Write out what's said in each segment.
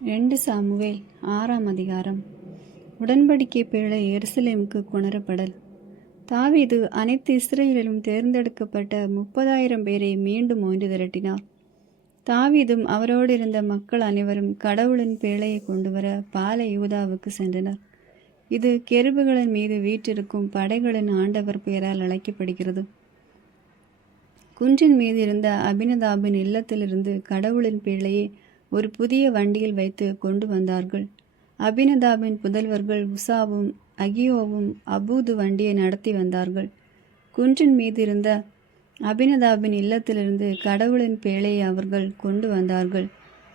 2 Samuel 6ஆம் அதிகாரம். உடன்படிக்கை பேழை எருசலேமுக்கு கொணரப்படல். தாவீது அனைத்து இஸ்ரவேலிலும் தேர்ந்தெடுக்கப்பட்ட 30,000 பேரை மீண்டும் ஒன்று திரட்டினார். தாவீதும் அவரோடு இருந்த மக்கள் அனைவரும் கடவுளின் பேழையை கொண்டுவர பாலை யூதாவுக்கு சென்றனர். இது கெருபுகளின் மீது வீற்றிருக்கும் படைகளின் ஆண்டவர் பெயரால் அழைக்கப்படுகிறது. குன்றின் மீது இருந்த அபினதாபின் இல்லத்திலிருந்து கடவுளின் பேழையை ஒரு புதிய வண்டியில் வைத்து கொண்டு வந்தார்கள். அபினதாபின் புதல்வர்கள் உசாவும் அகியோவும் அபூது வண்டியை நடத்தி வந்தார்கள். குன்றின் மீது இருந்த அபினதாபின் இல்லத்திலிருந்து கடவுளின் பேழையை அவர்கள் கொண்டு வந்தார்கள்.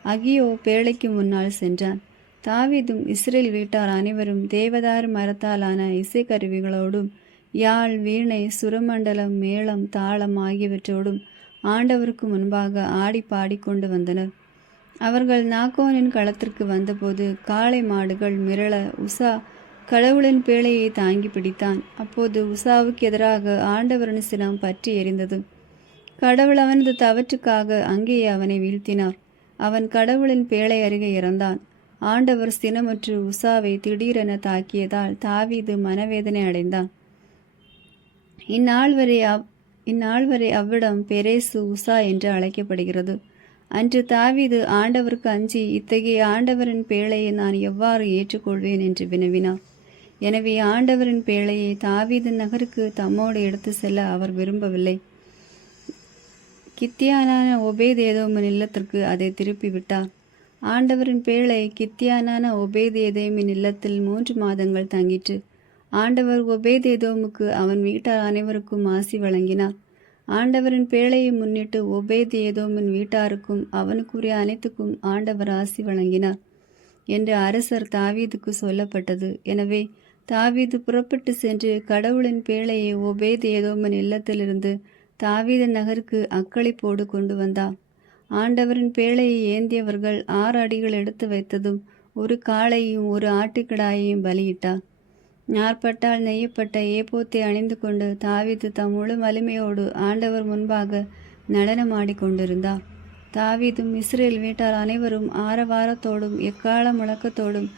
அகியோ பேழைக்கு முன்னால் சென்றான். தாவீதும் இஸ்ரேல் வீட்டார் அனைவரும் தேவதாரு மரத்தாலான இசைக்கருவிகளோடும் யாழ், வீணை, சுரமண்டலம், மேளம், தாளம் ஆகியவற்றோடும் ஆண்டவருக்கு முன்பாக ஆடி பாடிக்கொண்டு வந்தனர். அவர்கள் நாகோனின் களத்திற்கு வந்தபோது காளை மாடுகள் மிரள உசா கடவுளின் பேழையை தாங்கி பிடித்தான். அப்போது உசாவுக்கு எதிராக ஆண்டவரின் சினம் பற்றி எரிந்தது. கடவுள் அவனது தவற்றுக்காக அங்கேயே அவனை வீழ்த்தினார். அவன் கடவுளின் பேழை அருகே இறந்தான். ஆண்டவர் சினமுற்று உசாவை திடீரென தாக்கியதால் தாவீது மனவேதனை அடைந்தான். இந்நாள் வரை அவ்விடம் பெரேசு உசா என்று அழைக்கப்படுகிறது. அன்று தாவீது ஆண்டவருக்கு அஞ்சி இத்தகைய ஆண்டவரின் பேழையை நான் எவ்வாறு ஏற்றுக்கொள்வேன் என்று வினவினார். எனவே ஆண்டவரின் பேழையை தாவீதின் நகருக்கு தம்மோடு எடுத்து செல்ல அவர் விரும்பவில்லை. கித்தியானான ஒபேதேதோமின் இல்லத்திற்கு அதை திருப்பி விட்டார். ஆண்டவரின் பேழை கித்தியானான ஒபேதேதோமின் இல்லத்தில் 3 மாதங்கள் தங்கிற்று. ஆண்டவர் ஒபேதேதோமுக்கு அவன் வீட்டார் அனைவருக்கும் ஆசி வழங்கினார். ஆண்டவரின் பேழையை முன்னிட்டு ஒபேதேதோமின் வீட்டாருக்கும் அவனுக்குரிய அனைத்துக்கும் ஆண்டவர் ஆசி வழங்கினார் என்று அரசர் தாவீதுக்கு சொல்லப்பட்டது. எனவே தாவீது புறப்பட்டு சென்று கடவுளின் பேழையை ஒபேதேதோமின் இல்லத்திலிருந்து தாவீதின் நகருக்கு அக்களிப்போடு கொண்டு வந்தார். ஆண்டவரின் பேழையை ஏந்தியவர்கள் 6 அடிகள் எடுத்து வைத்ததும் ஒரு காளையும் ஒரு ஆட்டுக்கிடாயையும் பலியிட்டார். நாற்பட்டால் நெய்யப்பட்ட ஏபோத்தை அணிந்து கொண்டு தாவீது தம் முழு வலிமையோடு ஆண்டவர் முன்பாக நடனமாடி கொண்டிருந்தார். தாவீதும் இஸ்ரேல் வீட்டார் அனைவரும் ஆரவாரத்தோடும் எக்கால முழக்கத்தோடும்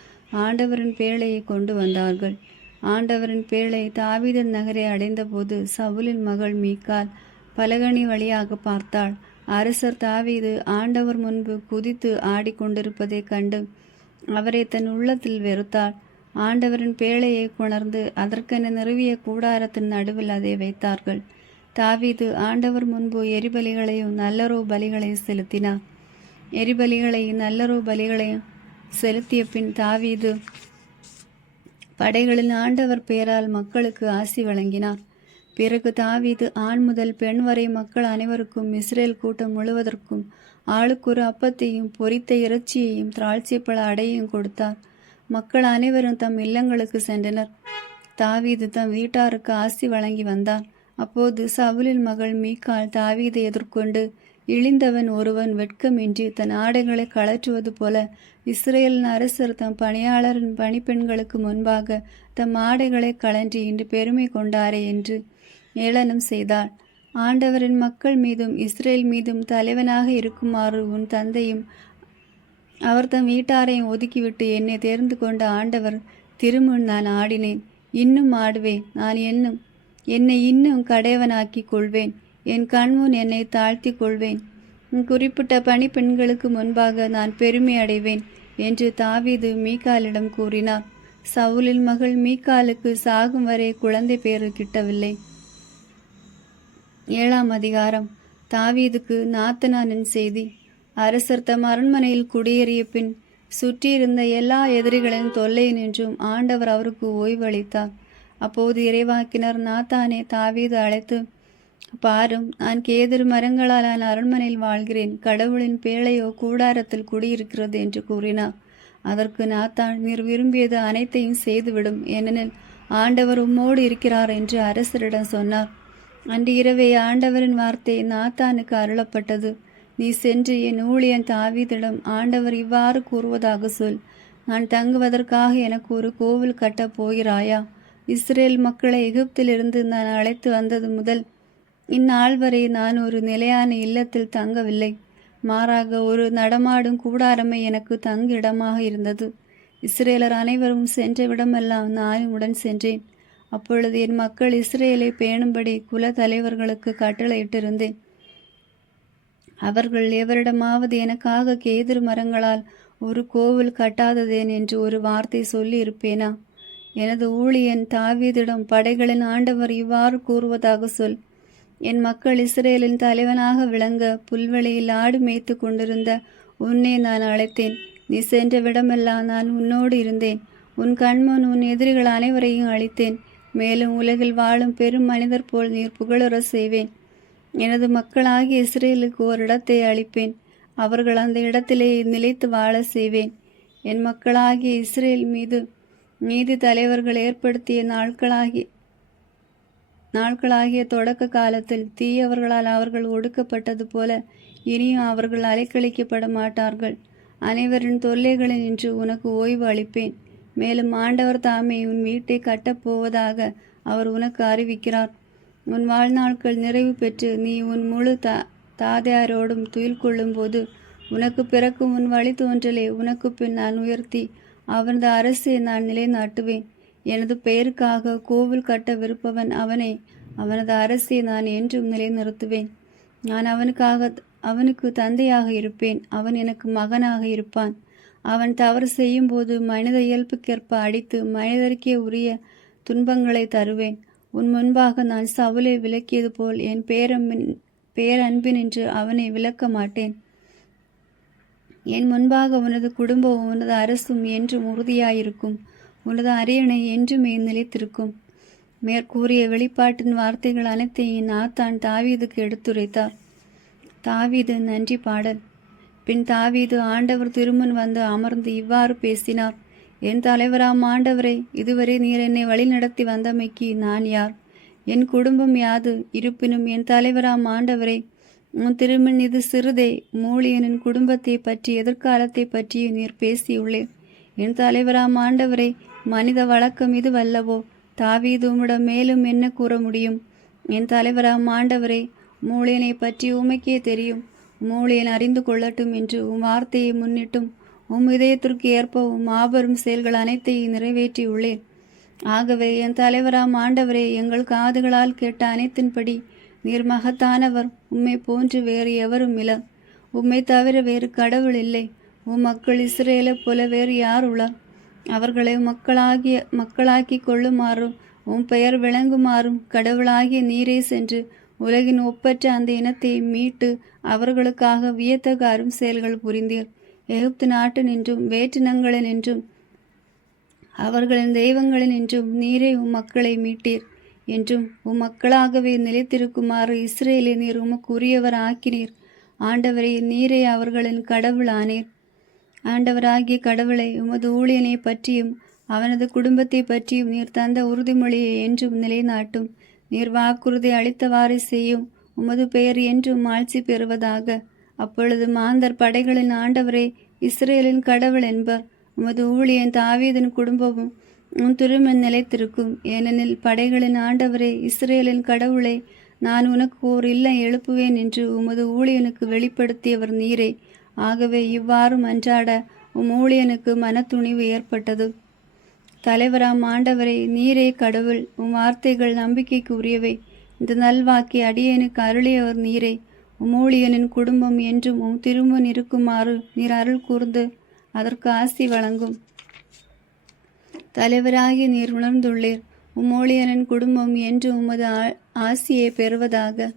ஆண்டவரின் பேழையை கொண்டு வந்தார்கள். ஆண்டவரின் பேழை தாவீதின் நகரை அடைந்தபோது சவுலின் மகள் மீகால் பலகணி வழியாக பார்த்தாள். அரசர் தாவீது ஆண்டவர் முன்பு குதித்து ஆடிக்கொண்டிருப்பதை கண்டு அவரை தன் உள்ளத்தில் வெறுத்தாள். ஆண்டவரின் பேழையை கொணர்ந்து அதற்கென நிறுவிய கூடாரத்தின் நடுவில் அதை வைத்தார்கள். தாவீது ஆண்டவர் முன்பு எரிபலிகளையும் நல்லரோ பலிகளையும் செலுத்தினார். எரிபலிகளையும் நல்லரோ பலிகளையும் செலுத்திய பின் தாவீது படைகளின் ஆண்டவர் பெயரால் மக்களுக்கு ஆசி வழங்கினார். பிறகு தாவீது ஆண் முதல் பெண் வரை மக்கள் அனைவருக்கும் இஸ்ரேல் கூட்டம் முழுவதற்கும் ஆளுக்கொரு அப்பத்தையும் பொரித்த இறைச்சியையும் திராட்சைப்பழ அடையையும் கொடுத்தார். மக்கள் அனைவரும் தம் இல்லங்களுக்கு சென்றனர். தாவீது தம் வீட்டாருக்கு ஆசி வழங்கி வந்தான். அப்போது சவுலின் மகள் மீகால் தாவீதை எதிர்கொண்டு, இழிந்தவன் ஒருவன் வெட்கமின்றி தன் ஆடைகளை கழற்றுவது போல இஸ்ரேலின் அரசர் தம் பணியாளரின் பணிப்பெண்களுக்கு முன்பாக தம் ஆடைகளை கழற்றி இன்று பெருமை கொண்டாரே என்று ஏளனம் செய்தாள். ஆண்டவரின் மக்கள் மீதும் இஸ்ரேல் மீதும் தலைவனாக இருக்குமாறு உன் தந்தையும் அவர் தம் வீட்டாரையும் ஒதுக்கிவிட்டு என்னை தேர்ந்து கொண்ட ஆண்டவர் திருமுன் நான் ஆடினேன், இன்னும் ஆடுவேன். நான் என்னை இன்னும் கடைவனாக்கி கொள்வேன். என் கண்முன் என்னை தாழ்த்தி கொள்வேன். குறிப்பிட்ட பணிப்பெண்களுக்கு முன்பாக நான் பெருமை அடைவேன் என்று தாவீது மீகாலிடம் கூறினார். சவுலின் மகள் மீகாலுக்கு சாகும் வரை குழந்தை பேறு கிட்டவில்லை. 7ஆம் அதிகாரம். தாவீதுக்கு நாத்தனானின் செய்தி. அரசர் தம் அரண்மனையில் குடியேறிய பின் சுற்றியிருந்த எல்லா எதிரிகளின் தொல்லை நின்றும் ஆண்டவர் அவருக்கு ஓய்வு அளித்தார். அப்போது இறைவாக்கினர் நாத்தானே தாவீது அழைத்து, பாரும், நான் கேதுரு மரங்களாலான அரண்மனையில் வாழ்கிறேன். கடவுளின் பேழையோ கூடாரத்தில் குடியிருக்கிறது என்று கூறினார். அதற்கு நாத்தான், நீர் விரும்பியது அனைத்தையும் செய்துவிடும், ஏனெனில் ஆண்டவர் உம்மோடு இருக்கிறார் என்று அரசரிடம் சொன்னார். அன்று இரவே ஆண்டவரின் வார்த்தை நாத்தானுக்கு அருளப்பட்டது. நீ சென்று என் ஊழியன் தாவீதிடம் ஆண்டவர் இவ்வாறு கூறுவதாக சொல், நான் தங்குவதற்காக எனக்கு ஒரு கோவில் கட்டப் போகிறாயா? இஸ்ரேல் மக்களை எகிப்திலிருந்து நான் அழைத்து வந்தது முதல் இந்நாள் வரை நான் ஒரு நிலையான இல்லத்தில் தங்கவில்லை. மாறாக ஒரு நடமாடும் கூடாரமே எனக்கு தங்கு இடமாக இருந்தது. இஸ்ரேலர் அனைவரும் சென்ற விடமெல்லாம் நானும் உடன் சென்றேன். அப்பொழுது என் மக்கள் இஸ்ரேலை பேணும்படி குல தலைவர்களுக்கு கட்டளையிட்டிருந்தேன். அவர்கள் எவரிடமாவது எனக்காக கேதுரு மரங்களால் ஒரு கோவில் கட்டாததேன் என்று ஒரு வார்த்தை சொல்லி இருப்பேனா? எனது ஊழியன் தாவீதிடம் படைகளின் ஆண்டவர் இவ்வாறு கூறுவதாக சொல். என் மக்கள் இஸ்ரேலின் தலைவனாக விளங்க புல்வெளியில் ஆடு மேய்த்து கொண்டிருந்த உன்னை நான் அழைத்தேன். நீ சென்ற விடமெல்லாம் நான் உன்னோடு இருந்தேன். உன் கண்முன் உன் எதிரிகள் அனைவரையும் அழித்தேன். மேலும் உலகில் வாழும் பெரும் மனிதர் போல் நீர் புகழுற செய்வேன். எனது மக்களாகிய இஸ்ரேலுக்கு ஒரு இடத்தை அளிப்பேன். அவர்கள் அந்த இடத்திலே நிலைத்து வாழ செய்வேன். என் மக்களாகிய இஸ்ரேல் மீது நீதி தலைவர்கள் ஏற்படுத்திய நாட்களாகிய தொடக்க காலத்தில் தீயவர்களால் அவர்கள் ஒடுக்கப்பட்டது போல இனியும் அவர்கள் அலைக்கழிக்கப்பட மாட்டார்கள். அனைவரின் தொல்லைகளில் நின்று உனக்கு ஓய்வு அளிப்பேன். மேலும் ஆண்டவர் தாமே உன் வீட்டை கட்டப்போவதாக அவர் உனக்கு அறிவிக்கிறார். உன் வாழ்நாட்கள் நிறைவு பெற்று நீ உன் முழு தாதையாரோடும் துயில் கொள்ளும் போது உனக்கு பிறக்கும் உன் வழி தோன்றலே உனக்கு பின் நான் உயர்த்தி அவனது அரசை நான் நிலைநாட்டுவேன். எனது பெயருக்காக கோவில் கட்ட அவனே. அவனது அரசை நான் என்றும் நிலைநிறுத்துவேன். நான் அவனுக்கு தந்தையாக இருப்பேன். அவன் எனக்கு மகனாக இருப்பான். அவன் தவறு செய்யும் போது மனித இயல்புக்கேற்ப அடித்து மனிதருக்கே உரிய துன்பங்களை தருவேன். உன் முன்பாக நான் சவுலை விலக்கியது போல் என் பேரன்பினின்று அவனை விலக்க மாட்டேன். என் முன்பாக உனது குடும்பமும் உனது அரசும் என்றும் உறுதியாயிருக்கும். உனது அரியணை என்றும் நிலைத்திருக்கும். மேற்கூறிய வெளிப்பாட்டின் வார்த்தைகள் அனைத்தையும் நாத்தான் தாவீதுக்கு எடுத்துரைத்தார். தாவீது நன்றி பாடல். பின் தாவீது ஆண்டவர் திருமுன் வந்து அமர்ந்து இவ்வாறு பேசினார். என் தலைவராம் ஆண்டவரே, இதுவரை நீர் என்னை வழிநடத்தி வந்தமைக்கு நான் யார்? என் குடும்பம் யாது? இருப்பினும் என் தலைவராம் ஆண்டவரே, உன் திருமண் இது சிறுதே. மூழியனின் குடும்பத்தை பற்றி எதிர்காலத்தை பற்றியும் நீர் பேசியுள்ளேன். என் தலைவராம் ஆண்டவரே, மனித வழக்கம் இது வல்லவோ? தாவீது உம்மிடம் மேலும் என்ன கூற முடியும்? என் தலைவராம் ஆண்டவரே, மூழியனை பற்றி உமைக்கே தெரியும். மூழியன் அறிந்து கொள்ளட்டும் என்று வார்த்தையை முன்னிட்டும் இதயத்திற்கு ஏற்பவும் மாபெரும் செயல்கள் அனைத்தையும் நிறைவேற்றியுள்ளேன். ஆகவே என் தலைவராம் ஆண்டவரே, எங்கள் காதுகளால் கேட்ட அனைத்தின்படி நீர் மகத்தானவர். உம்மை போன்று வேறு எவரும் இல. உம்மை தவிர வேறு கடவுள் இல்லை. மக்கள் இஸ்ரேலை போல வேறு யார் உளர்? அவர்களை மக்களாக்கி கொள்ளுமாறும் பெயர் விளங்குமாறும் கடவுளாகிய நீரே சென்று உலகின் ஒப்பற்ற அந்த இனத்தை மீட்டு அவர்களுக்காக வியத்தக அரும் செயல்கள் புரிந்தீர். எகிப்து நாட்டு நின்றும் வேற்றினங்களினின்றும் அவர்களின் தெய்வங்களினின்றும் நீரே மக்களை மீட்டீர் என்றும் மக்களாகவே நிலைத்திருக்குமாறு இஸ்ரேலை நீர் உமக்கு உரியவர் ஆக்கினீர். ஆண்டவரே, நீரே அவர்களின் கடவுள் ஆனீர். ஆண்டவராகிய கடவுளை, உமது ஊழியனை பற்றியும் அவனது குடும்பத்தை பற்றியும் நீர் தந்த உறுதிமொழியை என்றும் நிலைநாட்டும். நீர் வாக்குறுதி அளித்தவாறு செய்யும். உமது பெயர் என்றும் ஆட்சி பெறுவதாக. அப்பொழுது மாந்தர் படைகளின் ஆண்டவரே, இஸ்ரேலின் கடவுள் என்பர். உமது ஊழியன் தாவீதின் குடும்பமும் உன் திருமண் நிலைத்திருக்கும். ஏனெனில் படைகளின் ஆண்டவரே, இஸ்ரேலின் கடவுளை, நான் உனக்கு ஓர் இல்லம் எழுப்புவேன் என்று உமது ஊழியனுக்கு வெளிப்படுத்தியவர் நீரே. ஆகவே இவ்வாறு மன்றாட ஊழியனுக்கு மனத்துணிவு ஏற்பட்டது. தலைவராம் ஆண்டவரே, நீரே கடவுள். வார்த்தைகள் நம்பிக்கைக்கு உரியவை. இந்த நல்வாக்கை அடியேனுக்கு அருளியவர் நீரே. ஊழியனின் குடும்பம் என்றும் திருமுன் இருக்குமாறு நீர் அருள் கூர்ந்து அதற்கு ஆசி வழங்கும். தலைவராகி நீர் உணர்ந்துள்ளீர். ஊழியனின் குடும்பம் என்று உமது ஆசியை பெறுவதாக.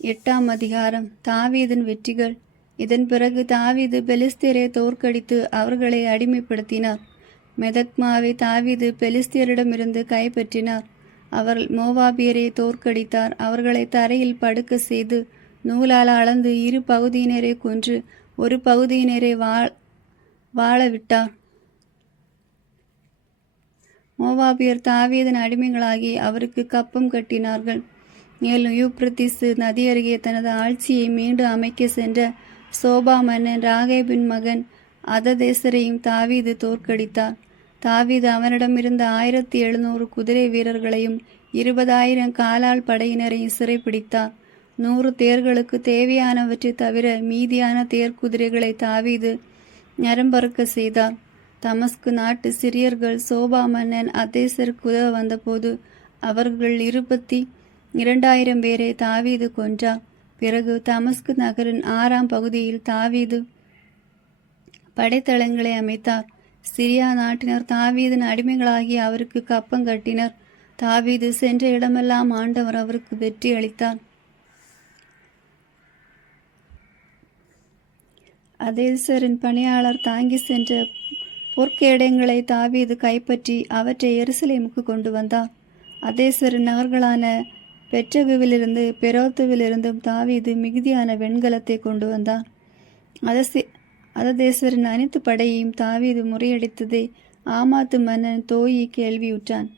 8ஆம் அதிகாரம். தாவீதின் வெற்றிகள். இதன் பிறகு தாவீது பெலிஸ்தியரை தோற்கடித்து அவர்களை அடிமைப்படுத்தினார். மெதக்மாவை தாவீது பெலிஸ்தியரிடமிருந்து கைப்பற்றினார். அவர் மோவாபியரை தோற்கடித்தார். அவர்களை தரையில் படுக்க செய்து நூலால் அளந்து 2 பகுதியினரை கொன்று 1 பகுதியினரை வாழவிட்டார். மோவாபியர் தாவீதின் அடிமைகளாகி அவருக்கு கப்பம் கட்டினார்கள். மேலும் யூப்ரத்திசு நதி அருகே தனது ஆட்சியை மீண்டும் அமைக்க சென்ற சோபா மன்னன் ராகேபின் மகன் அததேசரையும் தாவீது தோற்கடித்தார். தாவீது அவனிடமிருந்த 1700 குதிரை வீரர்களையும் 20,000 காலாள் படையினரையும் சிறைப்பிடித்தார். 100 தேர்களுக்கு தேவையானவற்றை தவிர மீதியான தேர் குதிரைகளை தாவீது நரம்பறுக்க செய்தார். தமஸ்கு நாட்டு சிரியர்கள் சோபா மன்னன் அதேசருக்கு உதவ வந்தபோது அவர்கள் 22,000 பேரை தாவீது கொன்றார். பிறகு தமஸ்கு நகரின் 6ஆம் பகுதியில் தாவீது படைத்தளங்களை அமைத்தார். சிரியா நாட்டினர் தாவீதின் அடிமைகளாகி அவருக்கு கப்பம் கட்டினர். தாவீது சென்ற இடமெல்லாம் ஆண்டவர் அவருக்கு வெற்றி அளித்தார். அதேசரின் பணியாளர் தாங்கி சென்ற பொற்கேடயங்களை தாவீது கைப்பற்றி அவற்றை எருசலேமுக்கு கொண்டு வந்தார். அதேசரின் நகர்களான பெற்றகுவிலிருந்து பெரோத்துவிலிருந்தும் தாவீது மிகுதியான வெண்கலத்தை கொண்டு வந்தார். அததேசரின் அனைத்து படையையும் தாவீது முறியடித்ததை ஆமாத்து மன்னன் தோயி கேள்வியுற்றான்.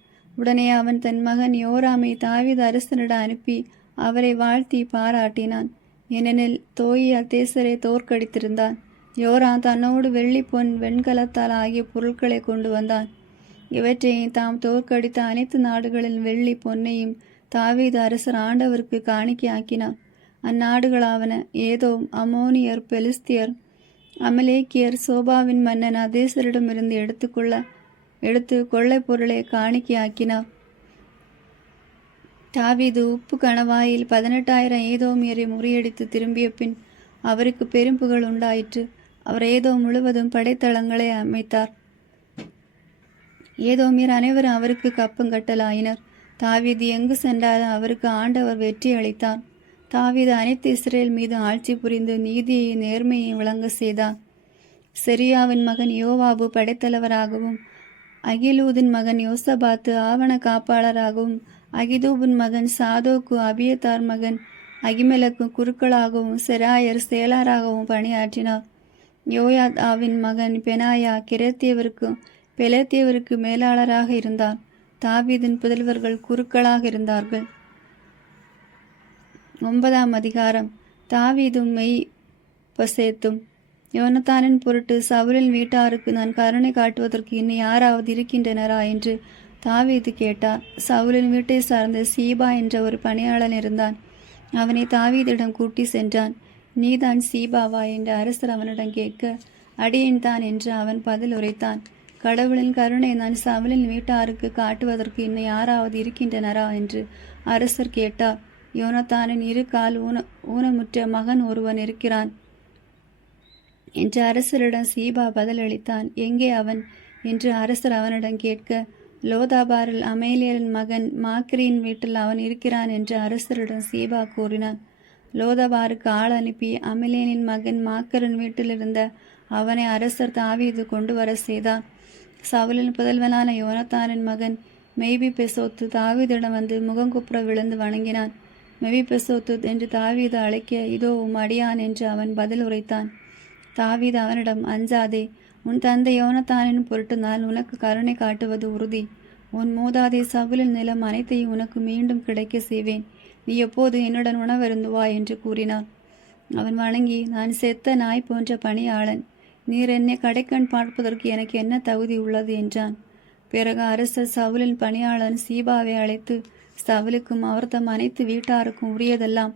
உடனே அவன் தன் மகன் யோராமை தாவீது அரசனிடம் அனுப்பி அவரை வாழ்த்தி பாராட்டினான். ஏனெனில் தோயி அதேசரை தோற்கடித்திருந்தான். யோராம் தன்னோடு வெள்ளி பொன் வெண்கலத்தால் ஆகிய பொருட்களை கொண்டு வந்தான். இவற்றையும் தாம் தோற்கடித்த அனைத்து நாடுகளின் வெள்ளி பொன்னையும் தாவீது அரசர் ஆண்டவருக்கு காணிக்கையாக்கினார். அந்நாடுகளாவன ஏதோம், அம்மோனியர், பெலிஸ்தியர், அமலேக்கியர். சோபாவின் மன்னன் அதேசரிடமிருந்து எடுத்து கொள்ளை பொருளை காணிக்கையாக்கினார். தாவீது உப்பு கணவாயில் 18,000 ஏதோமியரை முறியடித்து திரும்பிய பின் அவருக்கு பெரும் புகழ் உண்டாயிற்று. அவர் ஏதோம் முழுவதும் படைத்தளங்களை அமைத்தார். ஏதோமியர் அனைவரும் அவருக்கு கப்பங்கட்டலாயினர். தாவீது எங்கு சென்றாலும் அவருக்கு ஆண்டவர் வெற்றி அளித்தார். தாவீது அனைத்து இஸ்ரேல் மீது ஆட்சி புரிந்து நீதியையும் நேர்மையையும் விளங்க செய்தார். செரியாவின் மகன் யோவாபு படைத்தலைவராகவும், அகிலூதின் மகன் யோசபாத்து ஆவண காப்பாளராகவும், அகிதூபின் மகன் சாதோக்கு அபியத்தார் மகன் அகிமெலக்கு குருக்களாகவும், செராயர் செயலாளராகவும் பணியாற்றினார். யோயாதாவின் மகன் பெனாயா கிரேத்தியவருக்கும் பெலேத்தியவருக்கு மேலாளராக இருந்தார். தாவீதின் புதல்வர்கள் குருக்களாக இருந்தார்கள். 9ஆம் அதிகாரம். தாவீதும் மெய்போசேத்தும். யோனத்தானின் பொருட்டு சவுலின் வீட்டாருக்கு நான் கருணை காட்டுவதற்கு இன்னும் யாராவது இருக்கின்றனரா என்று தாவீது கேட்டார். சவுலின் வீட்டை சார்ந்த சீபா என்ற ஒரு பணியாளன் இருந்தான். அவனை தாவீதிடம் கூட்டி சென்றான். நீதான் சீபாவா என்று அரசர் அவனிடம் கேட்க, அடியேன் தான் என்று அவன் பதில் உரைத்தான். கடவுளின் கருணை நான் சவுலின் வீட்டாருக்கு காட்டுவதற்கு இன்னும் யாராவது இருக்கின்றனரா என்று அரசர் கேட்டார். யோனத்தானின் 2 கால் ஊனமுற்ற மகன் ஒருவன் இருக்கிறான் என்று அரசரிடம் சீபா பதிலளித்தான். எங்கே அவன் என்று அரசர் அவனிடம் கேட்க, லோதாபாரில் அமேலியலின் மகன் மாக்கிரியின் வீட்டில் அவன் இருக்கிறான் என்று அரசரிடம் சீபா கூறினான். லோதாபாருக்கு ஆள் அனுப்பி அமலேனின் மகன் மாக்கரின் வீட்டிலிருந்த அவனை அரசர் தாவீது கொண்டு வர செய்தார். சவுலின் புதல்வனான யோனத்தானின் மகன் மெய்பிபெசோத்து தாவீதிடம் வந்து முகங்குப்புற விழுந்து வணங்கினான். மெய்பிபெசோத்து என்று தாவீது அழைக்க, இதோ உம் அடியான் என்று அவன் பதில் உரைத்தான். தாவீது அவனிடம், அஞ்சாதே, உன் தந்தை யோனத்தானின் பொருட்டு நான் உனக்கு கருணை காட்டுவது உறுதி. உன் மூதாதை சவுலின் நிலம் அனைத்தையும் உனக்கு மீண்டும் கிடைக்க செய்வேன். நீ எப்போது என்னுடன் உணவருந்துவாய் என்று கூறினான். அவன் வணங்கி, நான் செத்த நாய் போன்ற பணியாளன். நீர் என்னை கடைக்கண் பார்ப்பதற்கு எனக்கு என்ன தகுதி உள்ளது என்றான். பிறகு அரசர் சவுலின் பணியாளன் சீபாவை அழைத்து, சவுலுக்கும் அவர் தம் அனைத்து வீட்டாருக்கும் உரியதெல்லாம்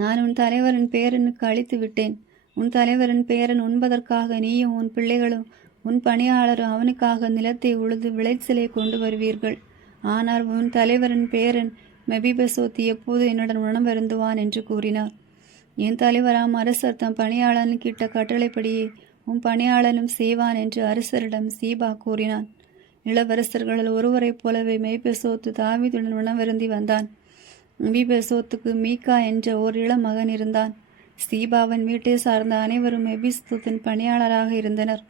நான் உன் தலைவரின் பேரனுக்கு அளித்து விட்டேன். உன் தலைவரின் பேரன் உண்பதற்காக நீயும் உன் பிள்ளைகளும் உன் பணியாளரும் அவனுக்காக நிலத்தை உழுது விளைச்சலை கொண்டு வருவீர்கள். ஆனால் உன் தலைவரின் பேரன் மெபிபெசோத்து எப்போது என்னுடன் உணவருந்துவான் என்று கூறினார். என் தலைவராம் அரசர் தம் பணியாளனுக்கிட்ட கட்டளைப்படியே உன் பணியாளனும் செய்வான் என்று அரசரிடம் சீபா கூறினான். இளவரசர்களில் ஒருவரைப் போலவே மெய்பெசோத்து தாவீதுடன் உணவருந்தி வந்தான். மெபிபெசோத்துக்கு மீகா என்ற ஓர் இளம் மகன் இருந்தான். சீபாவின் வீட்டை சார்ந்த அனைவரும் மெபிபெசோத்தின் பணியாளராக இருந்தனர்.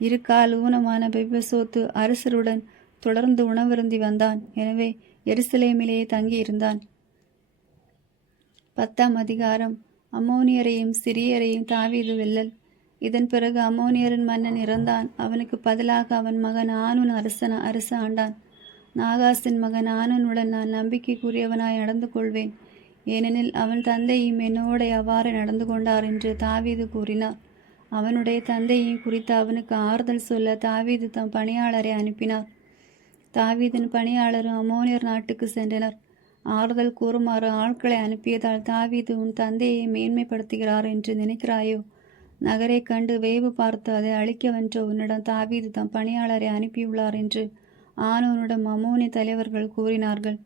2 கால் ஊனமான மெபிபெசோத்து அரசருடன் தொடர்ந்து உணவருந்தி வந்தான். எனவே எருசலேமிலேயே தங்கியிருந்தான். 10ஆம் அதிகாரம். அம்மோனியரையும் சிரியரையும் தாவீது வெல்லல். இதன் பிறகு அம்மோனியரின் மன்னன் இறந்தான். அவனுக்கு பதிலாக அவன் மகன் ஆனூன் அரச ஆண்டான். நாகாசின் மகன் ஆனூனுடன் நான் நம்பிக்கைக்குரியவனாய் நடந்து கொள்வேன், ஏனெனில் அவன் தந்தையும் என்னோட அவ்வாறு நடந்து கொண்டார் என்று தாவீது கூறினார். அவனுடைய தந்தையும் குறித்து அவனுக்கு ஆறுதல் சொல்ல தாவீது தம் பணியாளரை அனுப்பினார். தாவீதின் பணியாளரும் அம்மோனியர் நாட்டுக்கு சென்றனர். ஆறுதல் கூறுமாறு ஆட்களை அனுப்பியதால் தாவீது உன் தந்தையை மேன்மைப்படுத்துகிறார் என்று நினைக்கிறாயோ? நகரை கண்டு வேவு பார்த்து அதை அழிக்கவென்ற உன்னிடம் தாவீது தம் பணியாளரை அனுப்பியுள்ளார் என்று ஆனூனிடம் அம்மோனிய தலைவர்கள் கூறினார்கள்.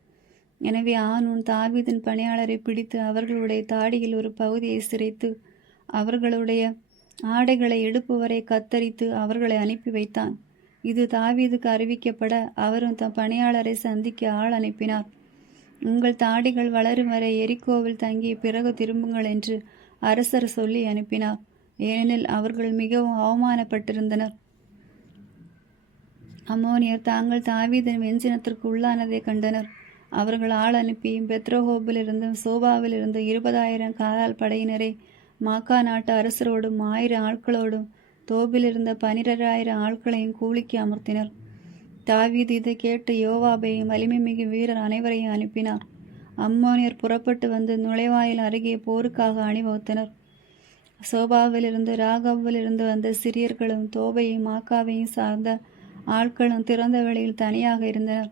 எனவே ஆனூன் தாவீதின் பணியாளரை பிடித்து அவர்களுடைய தாடியில் ஒரு பகுதியை சிரைத்து அவர்களுடைய ஆடைகளை இடுப்பு வரை கத்தரித்து அவர்களை அனுப்பி வைத்தான். இது தாவீதுக்கு அறிவிக்கப்பட அவரும் தம் பணியாளரை சந்திக்க ஆள் அனுப்பினார். உங்கள் தாடிகள் வளரும் வரை எரிக்கோவில் தங்கிய பிறகு திரும்புங்கள் என்று அரசர் சொல்லி அனுப்பினார். ஏனெனில் அவர்கள் மிகவும் அவமானப்பட்டிருந்தனர். அம்மோனியர் தாங்கள் தாவீதின் வெஞ்சினத்திற்கு உள்ளானதை கண்டனர். அவர்கள் ஆள் அனுப்பி பெத்ரோஹோபிலிருந்தும் சோபாவிலிருந்து 20,000 காலால் படையினரை மாக்கா நாட்டு அரசரோடும் 1000 ஆட்களோடும் தோபிலிருந்த 12,000 ஆட்களையும் கூலிக்கு அமர்த்தினர். தாவீது இதை கேட்டு யோவாபையும் வலிமை மிகு வீரர் அனைவரையும் அனுப்பினார். அம்மோனியர் புறப்பட்டு வந்து நுழைவாயில் அருகே போருக்காக அணிவகுத்தனர். சோபாவிலிருந்து ராகவிலிருந்து வந்த சிரியர்களும் தோபையும் மாக்காவையும் சார்ந்த ஆட்களும் திறந்த வெளியில் தனியாக இருந்தனர்.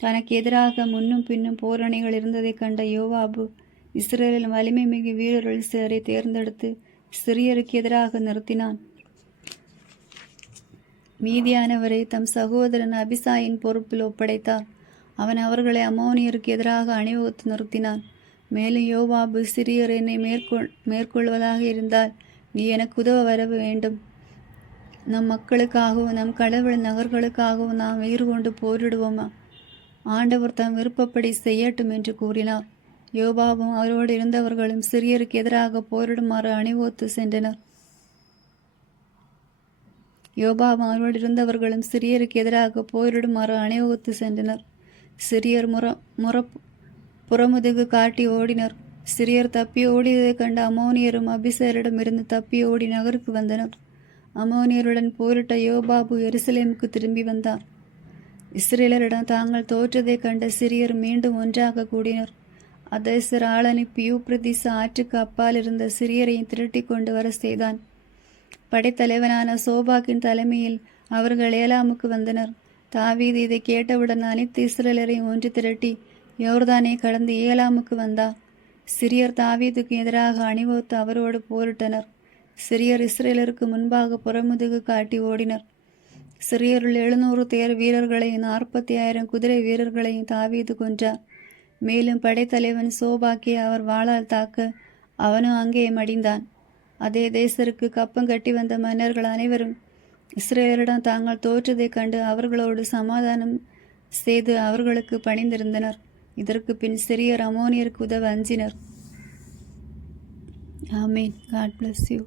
தனக்கு எதிராக முன்னும் பின்னும் போரணிகள் இருந்ததைக் கண்ட யோவாபு இஸ்ரேலில் வலிமை மிகு வீரர்கள் சிலரை தேர்ந்தெடுத்து சிரியருக்கு எதிராக நிறுத்தினான். மீதியானவரை தம் சகோதரன் அபிசாயின் பொறுப்பில் ஒப்படைத்தார். அவன் அவர்களை அம்மோனியருக்கு எதிராக அணிவகுத்து நிறுத்தினான். மேலும் யோவாபு, சிரியர் என்னை மேற்கொள்வதாக இருந்தால் நீ எனக்கு உதவ வர வேண்டும். நம் மக்களுக்காகவும் நம் கடவுள் நகர்களுக்காகவும் நாம் உயிர் கொண்டு போரிடுவோமா? ஆண்டவர் தம் விருப்பப்படி செய்யட்டும் என்று கூறினார். யோவாபும் அவரோடு இருந்தவர்களும் சிரியருக்கு எதிராக போரிடுமாறு அணிவகுத்து சென்றனர். சிரியர் புறமுதுகு காட்டி ஓடினர். சிரியர் தப்பி ஓடியதைக் கண்ட அம்மோனியரும் அபிசேரிடமிருந்து தப்பி ஓடி நகருக்கு வந்தனர். அம்மோனியருடன் போரிட்ட யோவாபு எருசலேமுக்கு திரும்பி வந்தார். இஸ்ரேலரிடம் தாங்கள் தோற்றதைக் கண்ட சிரியர் மீண்டும் ஒன்றாக கூடினர். அதேசர் ஆள் அனுப்பி யூப்ரதீஸ் ஆற்றுக்கு அப்பால் இருந்த சிரியரையும் திரட்டி கொண்டு வர செய்தான். படைத்தலைவனான சோபாக்கின் தலைமையில் அவர்கள் ஏலாமுக்கு வந்தனர். தாவீது இதை கேட்டவுடன் அனைத்து இஸ்ரேலரையும் ஒன்று திரட்டி யோர்தானை கடந்து ஏலாமுக்கு வந்தார். சிரியர் தாவீதுக்கு எதிராக அணிவகுத்து அவரோடு போரிட்டனர். சிரியர் இஸ்ரேலருக்கு முன்பாக புறமுதுகு காட்டி ஓடினர். சிரியருள் 700 தேர் வீரர்களையும் 40,000 குதிரை வீரர்களையும் தாவீது கொன்றார். மேலும் படைத்தலைவன் சோபாக்கை அவர் வாளால் தாக்க அவனும் அங்கே மடிந்தான். அதே தேசருக்கு கப்பம் கட்டி வந்த மன்னர்கள் அனைவரும் இஸ்ரேலரிடம் தாங்கள் தோற்றதைக் கண்டு அவர்களோடு சமாதானம் செய்து அவர்களுக்கு பணிந்திருந்தனர். இதற்கு பின் சிரியர் அம்மோனியருக்கு உதவ அஞ்சினர். ஆமேன். God bless you.